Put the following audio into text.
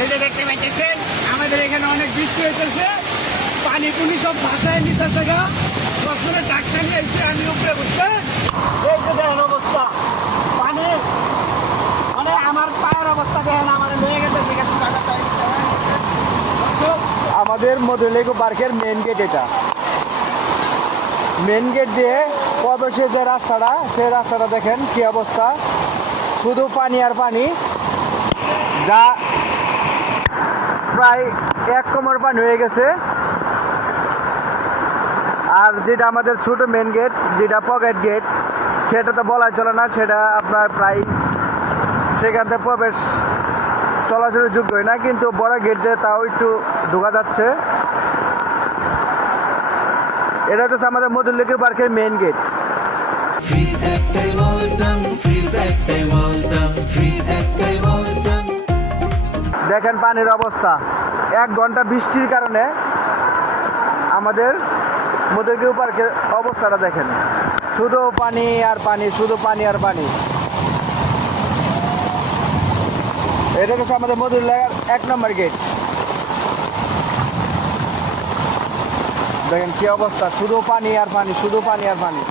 এই যে দেখতে পাইতেছেন আমাদের এখানে অনেক বৃষ্টি হইতেছে, পানি পুনি সব ভাষায় নিতেছে গা। বছরে ডাক্তার নিয়ে এসে আমি উপরে উঠছে, এই যে দেখেন অবস্থা পানি, মানে আমার পায়ের অবস্থা দেখেন, আমার লেগে গেছে। আমাদের মধুলেগু পার্কের মেন গেট এটা। মেন গেট দিয়ে প্রবেশের যে রাস্তাটা, সেই রাস্তাটা দেখেন কি অবস্থা, শুধু পানি আর পানি, যা প্রায় 1 কোমর পানি হয়ে গেছে। আর যেটা আমাদের ছোট মেন গেট, যেটা পকেট গেট, সেটা তো বলাই চলে না, সেটা আপনার প্রায় সেখান থেকে প্রবেশ চলাচলের যোগ্যই না, কিন্তু বড় গেট দিয়ে তাও একটু ঢোকা যাচ্ছে। এটা হচ্ছে আমাদের মধুলেগু পার্কের মেন গেট। দেখেন পানির অবস্থা, 1 ঘন্টা বৃষ্টির কারণে আমাদের মধুলেগু পার্কের অবস্থাটা দেখেন, শুধু পানি আর পানি, শুধু পানি আর পানি। এটা হচ্ছে আমাদের মধুলেগুর 1 নম্বর গেট। দেখেন কি অবস্থা, শুধু পানি আর পানি, শুধু পানি আর পানি।